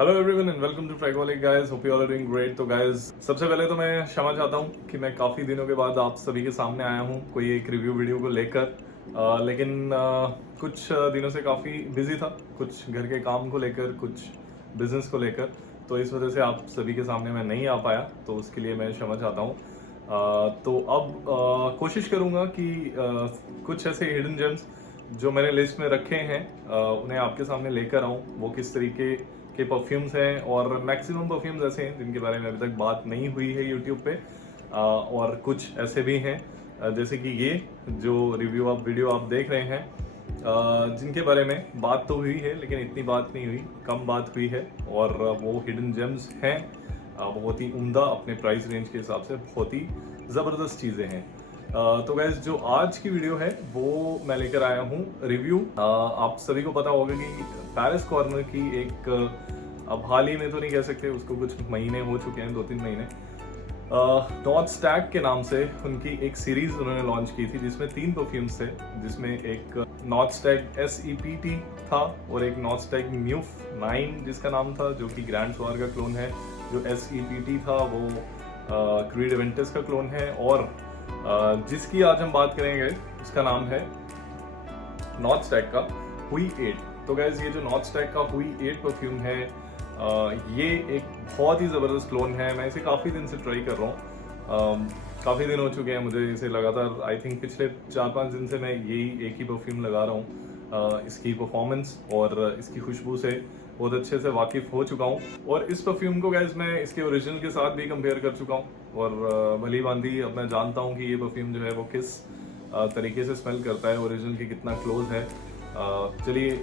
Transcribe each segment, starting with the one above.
Hello everyone and welcome to Trackaholic guys, hope you all are doing great. तो guys, सबसे पहले तो मैं क्षमा चाहता हूँ कि मैं काफ़ी दिनों के बाद आप सभी के सामने आया हूँ कोई एक रिव्यू वीडियो को लेकर। लेकिन कुछ दिनों से काफ़ी बिजी था, कुछ घर के काम को लेकर, कुछ बिजनेस को लेकर, तो इस वजह से आप सभी के सामने मैं नहीं आ पाया, तो उसके लिए मैं क्षमा चाहता हूँ। तो अब कोशिश करूँगा कि कुछ ऐसे हिडन जेम्स जो मैंने लिस्ट में रखे हैं उन्हें आपके सामने लेकर आऊँ। वो किस तरीके के परफ्यूम्स हैं, और मैक्सिमम परफ्यूम्स ऐसे हैं जिनके बारे में अभी तक बात नहीं हुई है यूट्यूब पे, और कुछ ऐसे भी हैं जैसे कि ये जो वीडियो आप देख रहे हैं, जिनके बारे में बात तो हुई है लेकिन इतनी बात नहीं हुई, कम बात हुई है, और वो हिडन जेम्स हैं, बहुत ही उम्दा, अपने प्राइस रेंज के हिसाब से बहुत ही ज़बरदस्त चीज़ें हैं। तो गैस, जो आज की वीडियो है वो मैं लेकर आया हूँ रिव्यू। आप सभी को पता होगा कि पैरिस कॉर्नर की एक, अब हाल ही में तो नहीं कह सकते, उसको कुछ महीने हो चुके हैं, 2-3 महीने, नॉट स्टैग के नाम से उनकी एक सीरीज उन्होंने लॉन्च की थी जिसमें 3 परफ्यूम्स थे, जिसमें एक नॉट स्टैग SEPT था और एक नॉट स्टैग म्यूफ 9 जिसका नाम था, जो कि ग्रैंड स्वार का क्लोन है। जो SEPT था वो क्रीड एवेंटस का क्लोन है, और जिसकी आज हम बात करेंगे उसका नाम है नॉट स्टैग का हुई 8। तो गैस, ये जो नॉट स्टैग का हुई 8 परफ्यूम है, ये एक बहुत ही ज़बरदस्त क्लोन है। मैं इसे काफ़ी दिन से ट्राई कर रहा हूँ, काफ़ी दिन हो चुके हैं मुझे इसे लगातार, आई थिंक पिछले 4-5 दिन से मैं यही एक ही परफ्यूम लगा रहा हूँ। इसकी परफॉर्मेंस और इसकी खुशबू से बहुत अच्छे से वाकिफ हो चुका हूँ, और इस परफ्यूम को गैस मैं इसके ओरिजिनल के साथ भी कंपेयर कर चुका हूँ, और भली भांति अब मैं जानता हूँ कि ये परफ्यूम जो है वो किस तरीके से स्मेल करता है, ओरिजिनल के कितना क्लोज है। चलिए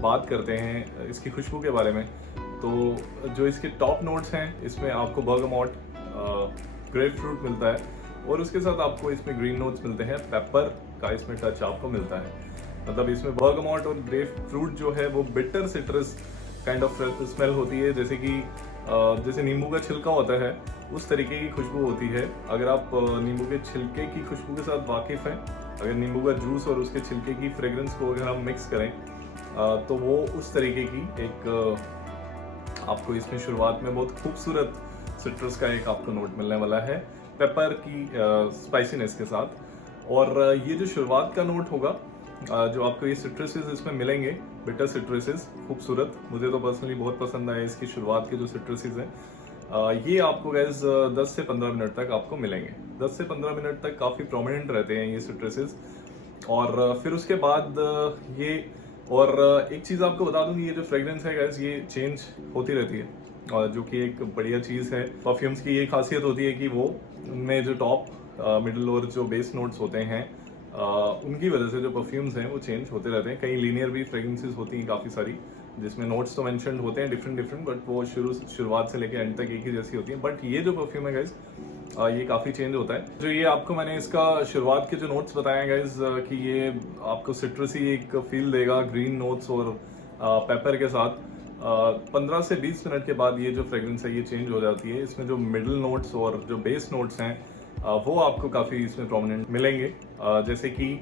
बात करते हैं इसकी खुशबू के बारे में। तो जो इसके टॉप नोट्स हैं, इसमें आपको बर्गामोट, ग्रेप फ्रूट मिलता है, और उसके साथ आपको इसमें ग्रीन नोट्स मिलते हैं, पेपर का इसमें टच आपको मिलता है। मतलब इसमें बर्गामोट और ग्रेप फ्रूट जो है वो bitter citrus kind of smell होती है, जैसे कि जैसे नींबू का छिलका होता है उस तरीके की खुशबू होती है। अगर आप नींबू के छिलके की खुशबू के साथ वाकिफ हैं, अगर नींबू का जूस और उसके छिलके की फ्रेग्रेंस को अगर हम मिक्स करें, तो वो उस तरीके की एक आपको इसमें शुरुआत में बहुत खूबसूरत सिट्रस का एक आपको नोट मिलने वाला है, पेपर की स्पाइसीनेस के साथ। और ये जो शुरुआत का नोट होगा, जो आपको ये सिट्रसेस इसमें मिलेंगे, बिटर सिट्रसेस, खूबसूरत, मुझे तो पर्सनली बहुत पसंद आया इसकी शुरुआत के जो सिट्रसेस हैं। ये आपको गैस 10 से 15 मिनट तक आपको मिलेंगे। 10 से 15 मिनट तक काफ़ी प्रोमिनेंट रहते हैं ये सिट्रसेस, और फिर उसके बाद ये, और एक चीज़ आपको बता दूं कि ये जो फ्रेग्रेंस है गैस, ये चेंज होती रहती है, और जो कि एक बढ़िया चीज़ है। परफ्यूम्स की ये खासियत होती है कि वो उनमें जो टॉप, मिडिल और जो बेस नोट्स होते हैं, उनकी वजह से जो परफ्यूम्स हैं वो चेंज होते रहते हैं। कई लीनियर भी फ्रेग्रेंसेस होती हैं काफ़ी सारी, जिसमें नोट्स तो मेंशन्ड होते हैं डिफरेंट, बट वो शुरुआत से लेकर एंड तक एक ही जैसी होती है। बट ये जो परफ्यूम है गाइज, ये काफ़ी चेंज होता है। जो ये आपको मैंने इसका शुरुआत के जो नोट्स बताए हैं गाइज, कि ये आपको सिट्रसी एक फील देगा, ग्रीन नोट्स और पेपर के साथ। 15 से 20 मिनट के बाद ये जो फ्रेग्रेंस है ये चेंज हो जाती है। इसमें जो मिडिल नोट्स और जो बेस नोट्स हैं, वो आपको काफ़ी इसमें प्रोमिनेंट मिलेंगे। जैसे कि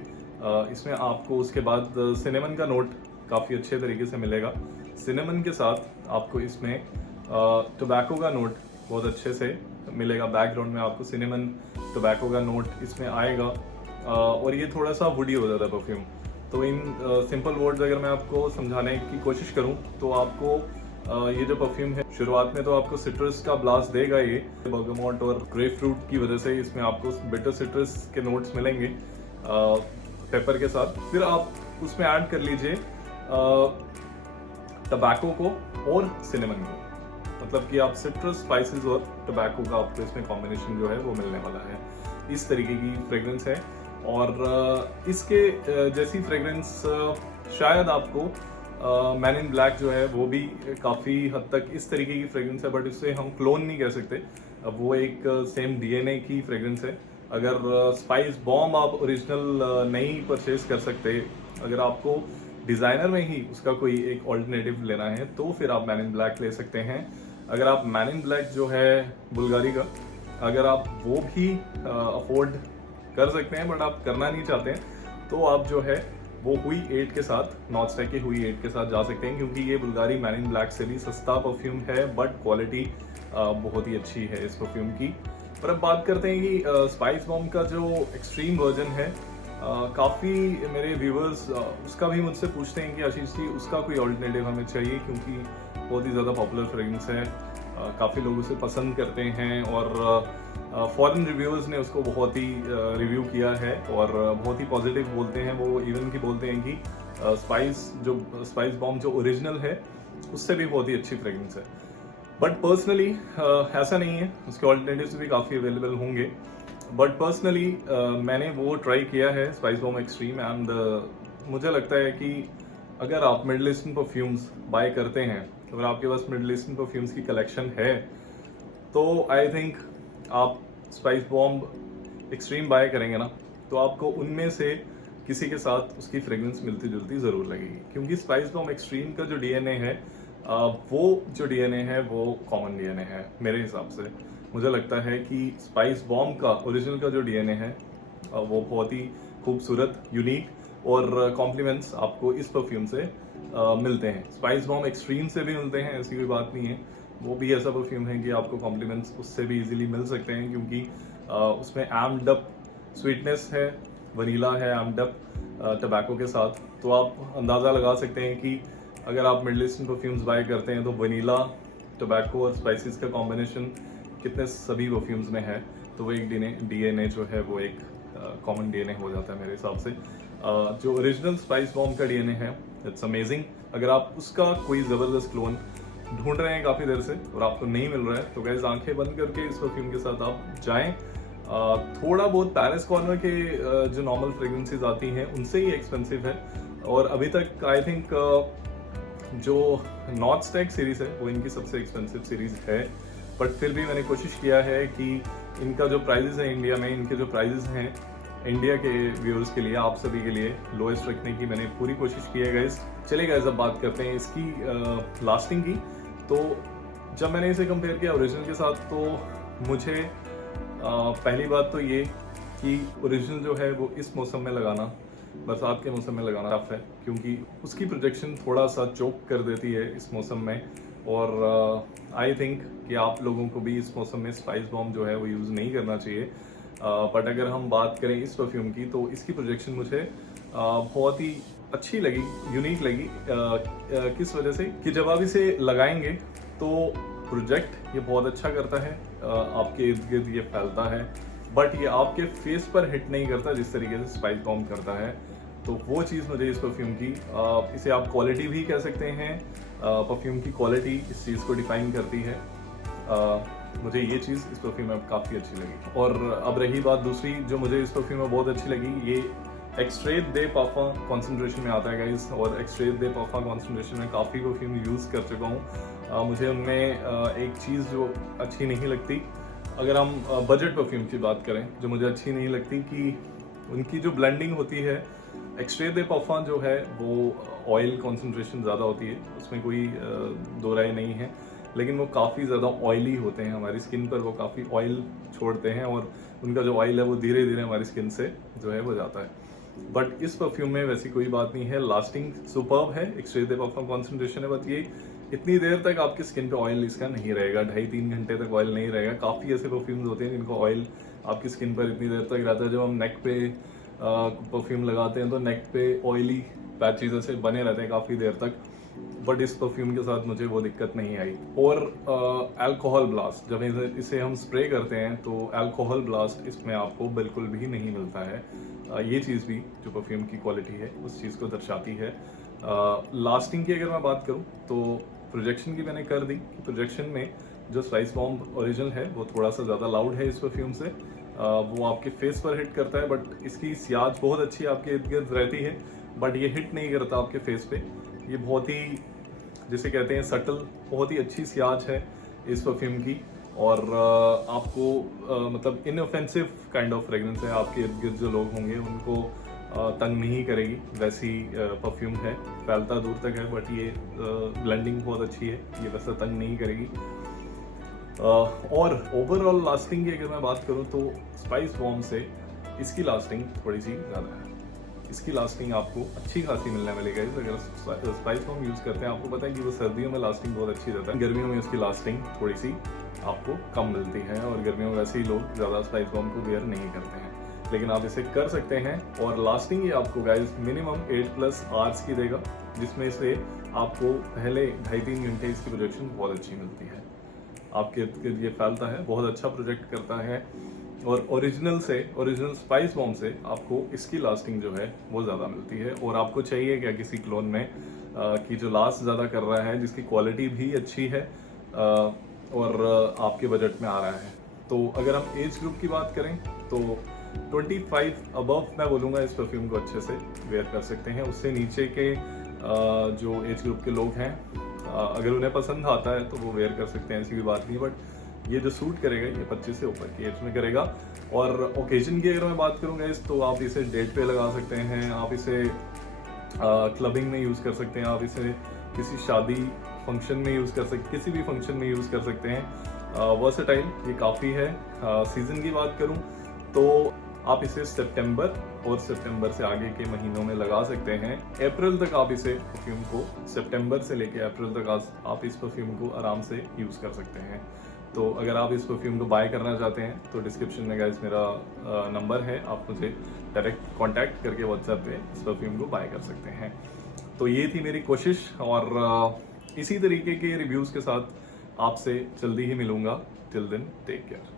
इसमें आपको उसके बाद सिनेमन का नोट काफ़ी अच्छे तरीके से मिलेगा। सिनेमन के साथ आपको इसमें टोबैको का नोट बहुत अच्छे से मिलेगा। बैकग्राउंड में आपको सिनेमन, टोबैको का नोट इसमें आएगा, और ये थोड़ा सा वुडी हो जाता है परफ्यूम। तो इन सिंपल वर्ड्स अगर मैं आपको समझाने की कोशिश करूं, तो आपको ये जो परफ्यूम है, शुरुआत में तो आपको सिट्रस का ब्लास्ट देगा ये बर्गामोट और ग्रेप फ्रूट की वजह से। इसमें आपको बिटर सिट्रस के नोट्स मिलेंगे पेपर के साथ। फिर आप उसमें ऐड कर लीजिए टबैको को और सिनेमन को, मतलब कि आप सिट्रस, स्पाइसेस और टबैको का आपको इसमें कॉम्बिनेशन जो है वो मिलने वाला है। इस तरीके की फ्रेग्रेंस है, और इसके जैसी फ्रेग्रेंस शायद आपको मैन इन ब्लैक जो है वो भी काफ़ी हद तक इस तरीके की फ्रेग्रेंस है, बट इससे हम क्लोन नहीं कह सकते। अब वो एक सेम DNA की फ्रेग्रेंस है। अगर स्पाइस बॉम्ब आप ओरिजिनल नहीं परचेज कर सकते, अगर आपको डिज़ाइनर में ही उसका कोई एक ऑल्टरनेटिव लेना है, तो फिर आप मैन इन ब्लैक ले सकते हैं। अगर आप मैन इन ब्लैक जो है बुल्गारी का, अगर आप वो भी अफोर्ड कर सकते हैं बट आप करना नहीं चाहते हैं, तो आप जो है वो हुई 8 के साथ, नॉटस्टैक की हुई 8 के साथ जा सकते हैं, क्योंकि ये बुल्गारी मैन इन ब्लैक से भी सस्ता परफ्यूम है, बट क्वालिटी बहुत ही अच्छी है इस परफ्यूम की। पर अब बात करते हैं कि स्पाइस बॉम्ब का जो एक्सट्रीम वर्जन है, काफ़ी मेरे व्यूअर्स उसका भी मुझसे पूछते हैं कि आशीष जी उसका कोई ऑल्टरनेटिव हमें चाहिए, क्योंकि बहुत ही ज़्यादा पॉपुलर फ्रेग्रेंस है, काफ़ी लोग उसे पसंद करते हैं और फॉरेन रिव्यूअर्स ने उसको बहुत ही रिव्यू किया है और बहुत ही पॉजिटिव बोलते हैं। वो इवन की बोलते हैं कि स्पाइस बॉम्ब जो ओरिजिनल है उससे भी बहुत ही अच्छी फ्रेग्रेंस है। बट पर्सनली ऐसा नहीं है, उसके ऑल्टरनेटिव्स भी काफ़ी अवेलेबल होंगे, बट पर्सनली मैंने वो ट्राई किया है स्पाइस बॉम्ब एक्सट्रीम एंड मुझे लगता है कि अगर आप मिडल ईस्टर्न परफ्यूम्स बाय करते हैं, अगर आपके पास मिडल ईस्टर्न परफ्यूम्स की कलेक्शन है, तो आई थिंक आप स्पाइस बॉम्ब एक्सट्रीम बाय करेंगे ना, तो आपको उनमें से किसी के साथ उसकी फ्रेग्रेंस मिलती जुलती ज़रूर लगेगी, क्योंकि स्पाइस बॉम्ब एक्सट्रीम का जो डीएनए है वो जो डीएनए है वो कॉमन डीएनए है मेरे हिसाब से। मुझे लगता है कि स्पाइस बॉम्ब का ओरिजिनल का जो डीएनए है वो बहुत ही खूबसूरत, यूनिक और कॉम्प्लीमेंट्स आपको इस परफ्यूम से मिलते हैं। स्पाइस बॉम्ब एक्सट्रीम से भी मिलते हैं, ऐसी कोई बात नहीं है, वो भी ऐसा परफ्यूम है कि आपको कॉम्प्लीमेंट्स उससे भी इजीली मिल सकते हैं, क्योंकि उसमें एम्ड अप स्वीटनेस है, वनीला है एम्ड अप टबैको के साथ। तो आप अंदाज़ा लगा सकते हैं कि अगर आप मिडल ईस्टर्न परफ्यूम्स बाय करते हैं तो वनीला, टबैको और स्पाइसेस का कॉम्बिनेशन कितने सभी परफ्यूम्स में है, तो वो एक डीएनए जो है वो एक कॉमन डीएनए हो जाता है मेरे हिसाब से। जो ओरिजिनल स्पाइस बॉम्ब का डीएनए है इट्स अमेजिंग। अगर आप उसका कोई ज़बरदस्त क्लोन ढूंढ रहे हैं काफ़ी देर से और आपको नहीं मिल रहा है, तो गाइस आंखें बंद करके इस परफ्यूम के साथ आप जाएं। थोड़ा बहुत पैरिस कॉर्नर के जो नॉर्मल फ्रेग्रेंसेस आती हैं उनसे ही एक्सपेंसिव है, और अभी तक आई थिंक जो नॉटस्टैक सीरीज है वो इनकी सबसे एक्सपेंसिव सीरीज है। बट फिर भी मैंने कोशिश किया है कि इनका जो प्राइजेस है इंडिया में, इनके जो प्राइजेस हैं इंडिया के व्यूअर्स के लिए, आप सभी के लिए लोएस्ट रखने की मैंने पूरी कोशिश की है गाइस। चलिए गाइस अब बात करते हैं इसकी लास्टिंग की। तो जब मैंने इसे कंपेयर किया ओरिजिनल के साथ, तो मुझे पहली बात तो ये कि ओरिजिनल जो है वो इस मौसम में लगाना, बरसात के मौसम में लगाना टफ है, क्योंकि उसकी प्रोजेक्शन थोड़ा सा चोक कर देती है इस मौसम में। और आई थिंक कि आप लोगों को भी इस मौसम में स्पाइस बॉम्ब जो है वो यूज़ नहीं करना चाहिए। बट अगर हम बात करें इस परफ्यूम की, तो इसकी प्रोजेक्शन मुझे बहुत ही अच्छी लगी, यूनिक लगी। किस वजह से कि जब आप इसे लगाएंगे तो प्रोजेक्ट ये बहुत अच्छा करता है, आपके इर्द गिर्द ये फैलता है, बट ये आपके फेस पर हिट नहीं करता जिस तरीके से स्पाइस बॉम्ब करता है। तो वो चीज़ मुझे इस परफ्यूम की, इसे आप क्वालिटी भी कह सकते हैं, परफ्यूम की क्वालिटी इस चीज़ को डिफाइन करती है। मुझे ये चीज़ इस परफ्यूम में काफ़ी अच्छी लगी। और अब रही बात दूसरी जो मुझे इस परफ्यूम में बहुत अच्छी लगी, ये एक्सट्रेट दे पार्फम कॉन्सेंट्रेशन में आता है गाइस, और एक्सट्रेट दे पार्फम कॉन्सेंट्रेशन में काफ़ी परफ्यूम यूज़ कर चुका हूँ। मुझे उनमें एक चीज़ जो अच्छी नहीं लगती, अगर हम बजट परफ्यूम की बात करें, जो मुझे अच्छी नहीं लगती कि उनकी जो ब्लेंडिंग होती है, एक्सट्रेट दे पार्फम जो है वो ऑयल कॉन्सेंट्रेशन ज़्यादा होती है, उसमें कोई दो राय नहीं है, लेकिन वो काफ़ी ज़्यादा ऑयली होते हैं, हमारी स्किन पर वो काफ़ी ऑयल छोड़ते हैं, और उनका जो ऑयल है वो धीरे धीरे हमारी स्किन से जो है वो जाता है। बट इस परफ्यूम में वैसी कोई बात नहीं है, लास्टिंग सुपर्ब है, एक्सट्रेट दे पार्फम कॉन्सेंट्रेशन है, बट ये इतनी देर तक आपकी स्किन पे ऑयल इसका नहीं रहेगा, 2.5-3 घंटे तक ऑयल नहीं रहेगा। काफ़ी ऐसे परफ्यूम्स होते हैं जिनको ऑयल आपकी स्किन पर इतनी देर तक रहता है। जब हम नेक पे परफ्यूम लगाते हैं तो नेक पे ऑयली पैचेस ऐसे बने रहते हैं काफ़ी देर तक, बट इस परफ्यूम के साथ मुझे वो दिक्कत नहीं आई। और अल्कोहल ब्लास्ट, जब इसे हम स्प्रे करते हैं तो अल्कोहल ब्लास्ट इसमें आपको बिल्कुल भी नहीं मिलता है। ये चीज़ भी जो परफ्यूम की क्वालिटी है उस चीज़ को दर्शाती है। लास्टिंग की अगर मैं बात करूँ तो प्रोजेक्शन की मैंने कर दी, प्रोजेक्शन में जो स्पाइस बॉम्ब ओरिजिनल है वो थोड़ा सा ज़्यादा लाउड है इस परफ्यूम से, वो आपके फेस पर हिट करता है, बट इसकी सियाज बहुत अच्छी आपके इर्द गिर्द रहती है, बट ये हिट नहीं करता आपके फेस पे। ये बहुत ही, जिसे कहते हैं सटल, बहुत ही अच्छी सियाज है इस परफ्यूम की, और आपको मतलब इनऑफेंसिव काइंड ऑफ फ्रेग्रेंस है, आपके इर्द गिर्द जो लोग होंगे उनको तंग नहीं करेगी, वैसी परफ्यूम है, फैलता दूर तक है, बट ये ब्लेंडिंग बहुत अच्छी है, ये वैसा तंग नहीं करेगी। और ओवरऑल लास्टिंग की अगर मैं बात करूँ तो स्पाइस बॉम्ब से इसकी लास्टिंग थोड़ी सी ज़्यादा है। इसकी लास्टिंग आपको अच्छी खासी मिलने वाली है। अगर स्पाइस बॉम्ब यूज़ करते हैं, आपको पता है कि वो सर्दियों में लास्टिंग बहुत अच्छी रहता है, गर्मियों में उसकी लास्टिंग थोड़ी सी आपको कम मिलती है, और गर्मियों में वैसे ही लोग ज़्यादा स्पाइस बॉम्ब को वेयर नहीं करते हैं, लेकिन आप इसे कर सकते हैं। और लास्टिंग ये आपको गाइस मिनिमम 8+ आवर्स की देगा, जिसमें से आपको पहले 2.5-3 घंटे इसकी प्रोजेक्शन बहुत अच्छी मिलती है, आपके इर्द गिर्द ये फैलता है, बहुत अच्छा प्रोजेक्ट करता है। और ओरिजिनल स्पाइस बॉम्ब से आपको इसकी लास्टिंग जो है वो ज़्यादा मिलती है। और आपको चाहिए क्या किसी क्लोन में कि जो लास्ट ज़्यादा कर रहा है, जिसकी क्वालिटी भी अच्छी है और आपके बजट में आ रहा है। तो अगर हम एज ग्रुप की बात करें तो 25 अबव मैं बोलूँगा इस परफ्यूम को अच्छे से वेयर कर सकते हैं। उससे नीचे के जो एज ग्रुप के लोग हैं, अगर उन्हें पसंद आता है तो वो वेयर कर सकते हैं, ऐसी भी बात नहीं, बट ये जो सूट करेगा ये 25 से ऊपर की एज में करेगा। और ओकेजन की अगर मैं बात करूँगा तो आप इसे डेट पे लगा सकते हैं, आप इसे क्लबिंग में यूज़ कर सकते हैं, आप इसे किसी शादी फंक्शन में यूज़ कर सकते, किसी भी फंक्शन में यूज़ कर सकते हैं। वर्सेटाइल ये काफ़ी है। सीज़न की बात करूँ तो आप इसे सितंबर और सितंबर से आगे के महीनों में लगा सकते हैं। अप्रैल तक आप इसे परफ्यूम को, सितंबर से लेके अप्रैल तक आप इस परफ्यूम को आराम से यूज़ कर सकते हैं। तो अगर आप इस परफ्यूम को बाय करना चाहते हैं तो डिस्क्रिप्शन में गाइस मेरा नंबर है, आप मुझे डायरेक्ट कांटेक्ट करके व्हाट्सएप पे इस परफ्यूम को बाय कर सकते हैं। तो ये थी मेरी कोशिश, और इसी तरीके के रिव्यूज़ के साथ आपसे जल्दी ही मिलूंगा। Till then take care.